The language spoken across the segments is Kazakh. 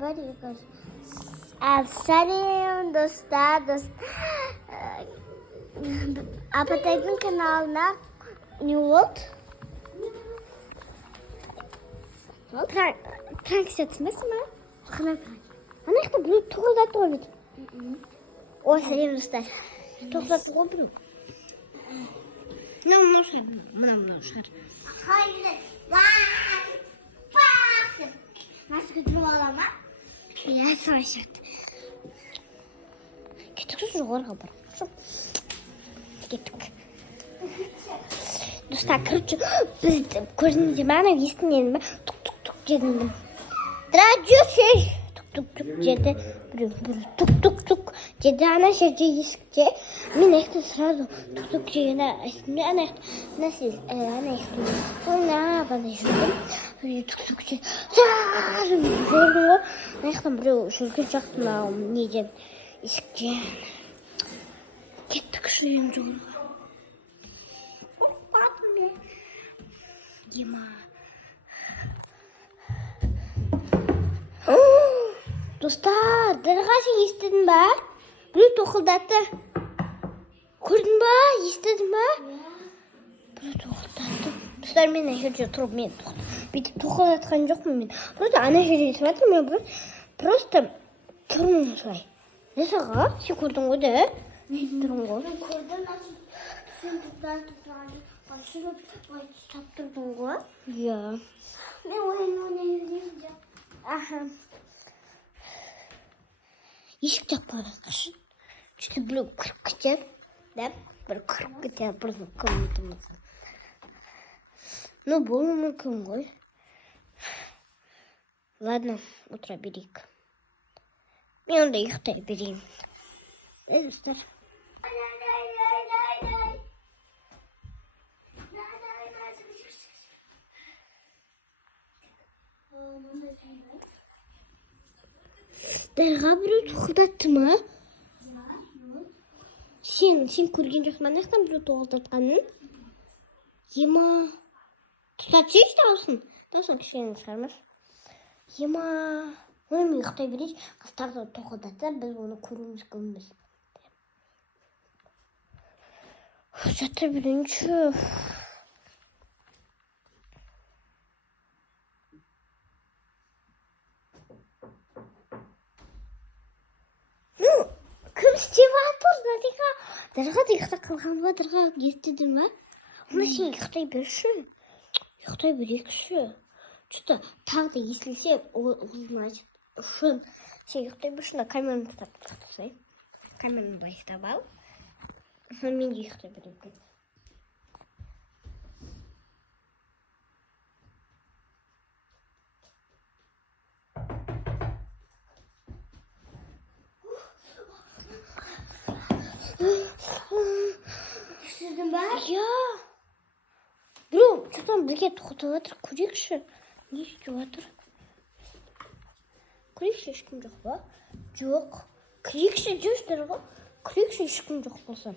Very Salam dostlar. Apatay'ın kanalına New World. Prank setmesi mi? Kanal prank. Ana işte bunu tokalat oldu. O selam dostlar. Tokalat oldu mu? Ne olmuş? Hayır. Nasıl götürüp alama? Ya savaştık. Gittik şuraya kadar. Gittik. Dostlar kırıcı. Biz koşunca ben yesin ben tuk dedim. Radyo şey tuk dedi. Tuk dedi ana şeyce yişke. Minekte sırada tuk yine ismi ana nasıl ana ismi. Ona bana şöyle tuk şey. Zorlu. Neyse bro şurada çaktım neyeceğim. İşte gittik şuraya doğru. Yema. Dostlar, dergaşı istedin be? Bir tokuldattı. Gördün be? İstedin be? Bir tokuldattı. Dostlar ben hiç oturup ben bir tokuldatkan yok mu ben? Просто ana şeyi söyledim ya bu. Просто görmüyorum şurayı. Ne sağa? Şey gördün o da. Durun o. Gördün nasıl? Sen tutar. Başını saptırdın o. Ya. Ne oyunu izleyeceğim. Aha. İşte yaparız. İşte böyle kırık gidecek. Ne? Böyle kırık gidecek. Böyle kırık. Ну, было мы кому. Ладно, утро берег. Мне надо их то берем. Это Дарға біреу тоқтатты ма? Сен көрген жоқсың, нақтан біреу тоқтатқанын? Ема, тұтатсайшы даусын. Даусын кішкене шығармаш. Ема, мен ұйықтай берейін, қыздарды тоқтатса, біз оны көруіміз көмбіз. Жата берейінші. Кім істеп жатыр? Дарға да ұйықта қалған ба? Дарға естідің ба? Оны сен ұйықтай берші. Ұйықтай берекші. Что-то тағы да естілсе, ол значит үшін. Сен ұйықтай берші, камераны тұтап. Камераны былай ұстап ал. Мен де ұйықтай беремін. Düşürdün ben? Ya. Bro, şuradan birlikte toxtavadır. Көрейікші. Не істеп жатыр? Көрейікші ешкім жоқ па? Жоқ. Көрейікші жүрсіздер ғой. Көрейікші ешкім жоқ болса.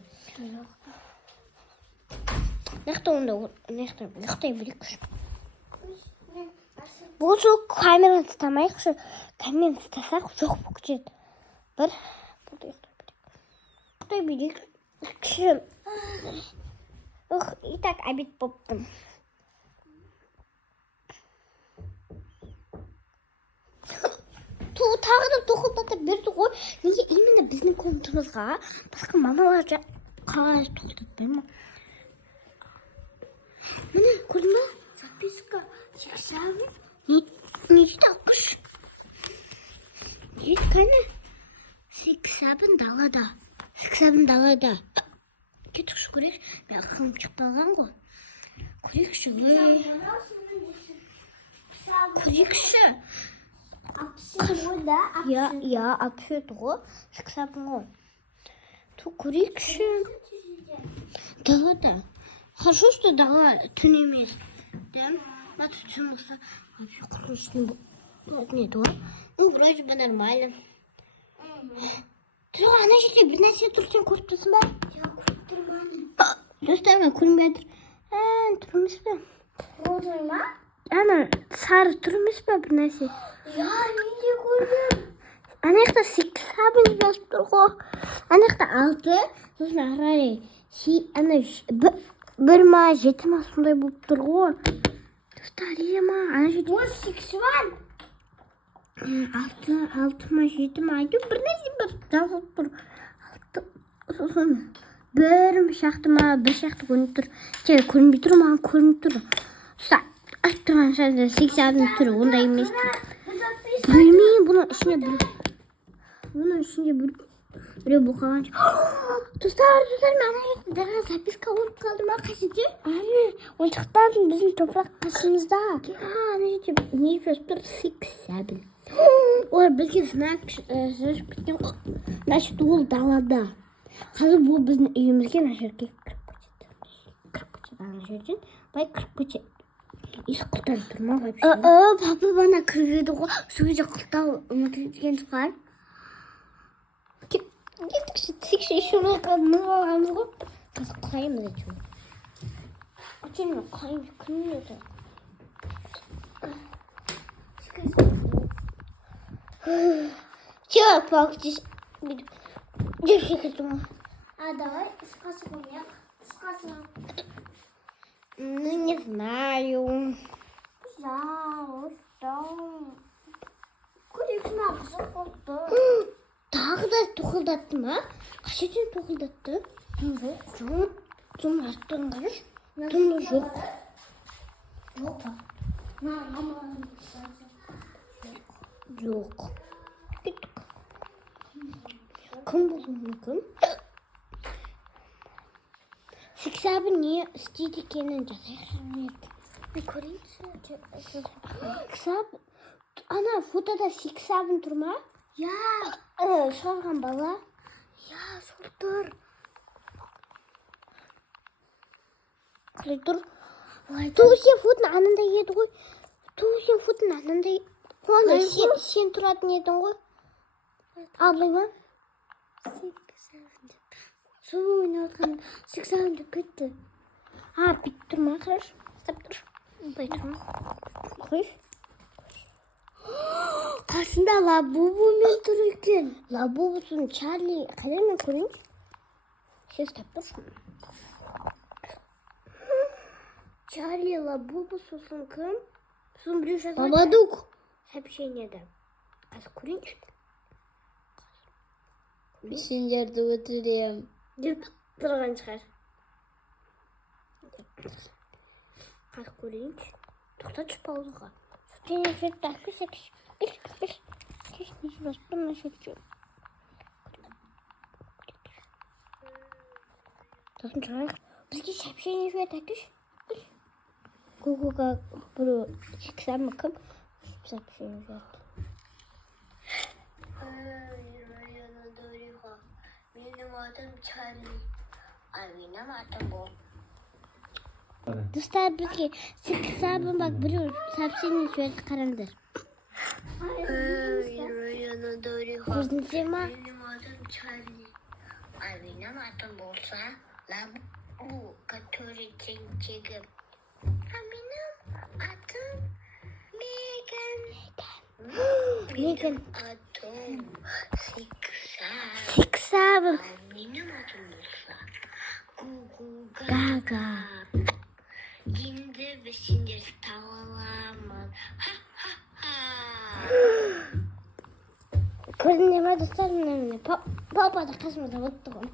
Нақта онда ұйықтай берейікші. Бұл жоқ камераны тұтамайықшы. Камераны тұтасақ жоқ болып кетеді. Бір. Бұл ұйықтай берейікші. Ух, и так обед поптым. Тағы да тоқтатып берді ғой. Неге именно біздің комнатамызға басқа мамалар қалай тоқтатпай ма? Міне, көрдің ба? Записка. Сексабын. Не дейді алқыш? Дейді қане? Сексабын далада. Сексабын далада. Кетікші көрейікші. Мен ақылым шықты алған ғой. Көрейікші. Көрейікші. Я апшеді ғой. Сексабын ғой. Көрейікші. Далада. Хорошо, что дала түн емес. Да? А тут түн болса, вообще құрылысының нет, ғой. Ну, вроде бы нормально. Тұр, ана жерде бір нәрсе тұр, сен көріп тұрсың ба? Көріп тұрмын. Достар, мен көрінбей жатыр. Тұрмыз ба? Отырма? Ана, сары тұрмыз ба бір нәрсе? Я, мен де көрдім. ана жақта 8 сабын жазып тұр ғой. Ана жақта 6, сосын ары ана 1 ма 7 ма сондай болып тұр ғой. Достар, ема, ана жерде 6 ма 7 ма айтып бір нәрсе бір жазылып тұр. Сосын 1 шақты ма 1 шақты көрініп тұр. Көрінбей тұр, маған көрініп тұр. Айтып тұрған шағында 80 түрі ондай емес. Білмеймін, бұның ішінде біреу бұқаған. Достар, мен ана жерде дарға записка орып қалдым ма қасете? Ойыншықтардың біздің топырақ қасымызда. Ана жерде не жазып тұр? 6-7. Олар бізге знак жазып кеткен. Значит, ол далада. Қазір бұл біздің үйімізге ана жерге кіріп кетеді. Ана жерден былай кіріп кетеді. Есі құлтан тұрма вообще. Папа бана кіргеді ғой. Сол кезде құлтау ұмытылген шығар. Кеттікші тікші ішіміз қалдымыз болғамыз ғой. Қазір құлаймыз әйтеуір. Өтен құлаймыз күнін өті. Чего палку здесь? Держи к этому. Давай скасываем. Ну, не знаю. Пожалуйста. Курик соқылды. Тағы да тоқылдатты ма? Қашетен тоқылдатты? Жоқ. Соны арттан қараш. Тұны жоқ. Жоқ па? Жоқ. Кеттік. Кім болуы мүмкін? Сексабы не істейді екенін жазайық. Көрейінші. Сексабы. Ана фотода сексабын тұр ма? Я. Шығарған бала. Я, сол тұр. Қалай тұр? Туғысен фотон анында еді ғой. Туғысен фотон анында еді. Сен тұратын едің ғой. Абылай ма? Сол ойнатқан сексауын деп кетті. Бүйтіп тұр ма, қараш? Стап тұр. Бұлай тұр ма? Қойш. Қасында Лабубумен тұр екен. Лабубусын Чарли қайдан мен көрейінші? Сен стап тұр. Чарли, Лабубу, сосын кім? Сосын біреу жазған. Бабадук. Сообщениеда. Қазір көрейінші. Сендерді өтірем. Деп тұрған шығар. Қазір көрейінші. Тоқтатшы паузаға. Сен жерді әкіш. Кеш не баспын насетчі. Тосын шығар. Бізге сообщение жіберді әкіш. Гугуға бір сексамы кім сообщение жіберді. Benim adım Charlie. Benim adım Bob. Dostlar bizge sексабын bak біреу сообщение жіберді қараңдар. Көрдіңіздер ма? Benim adım Charlie. Benim adım болса Лабу, который тентегім. Benim adım Меган. Меган. Adım Сексабын. Benim adım болса Гага. Енді біз сендерді тауаламыз. Көрдіңдер ма достар, міне папа да қасымызда отты ғой.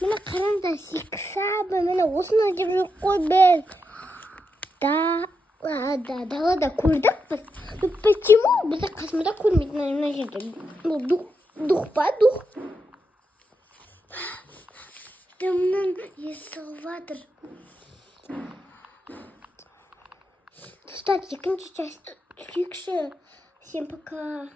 Міне қараңдар сексабы, міне осыны деп жоқ қой біз. Далада көрдік біз. Почему бізді қасымызда көрмейді мына жерде? Дух па, дух? Дымның есі шығыватыр. Достар, екінші часть түсейікші. Всем пока.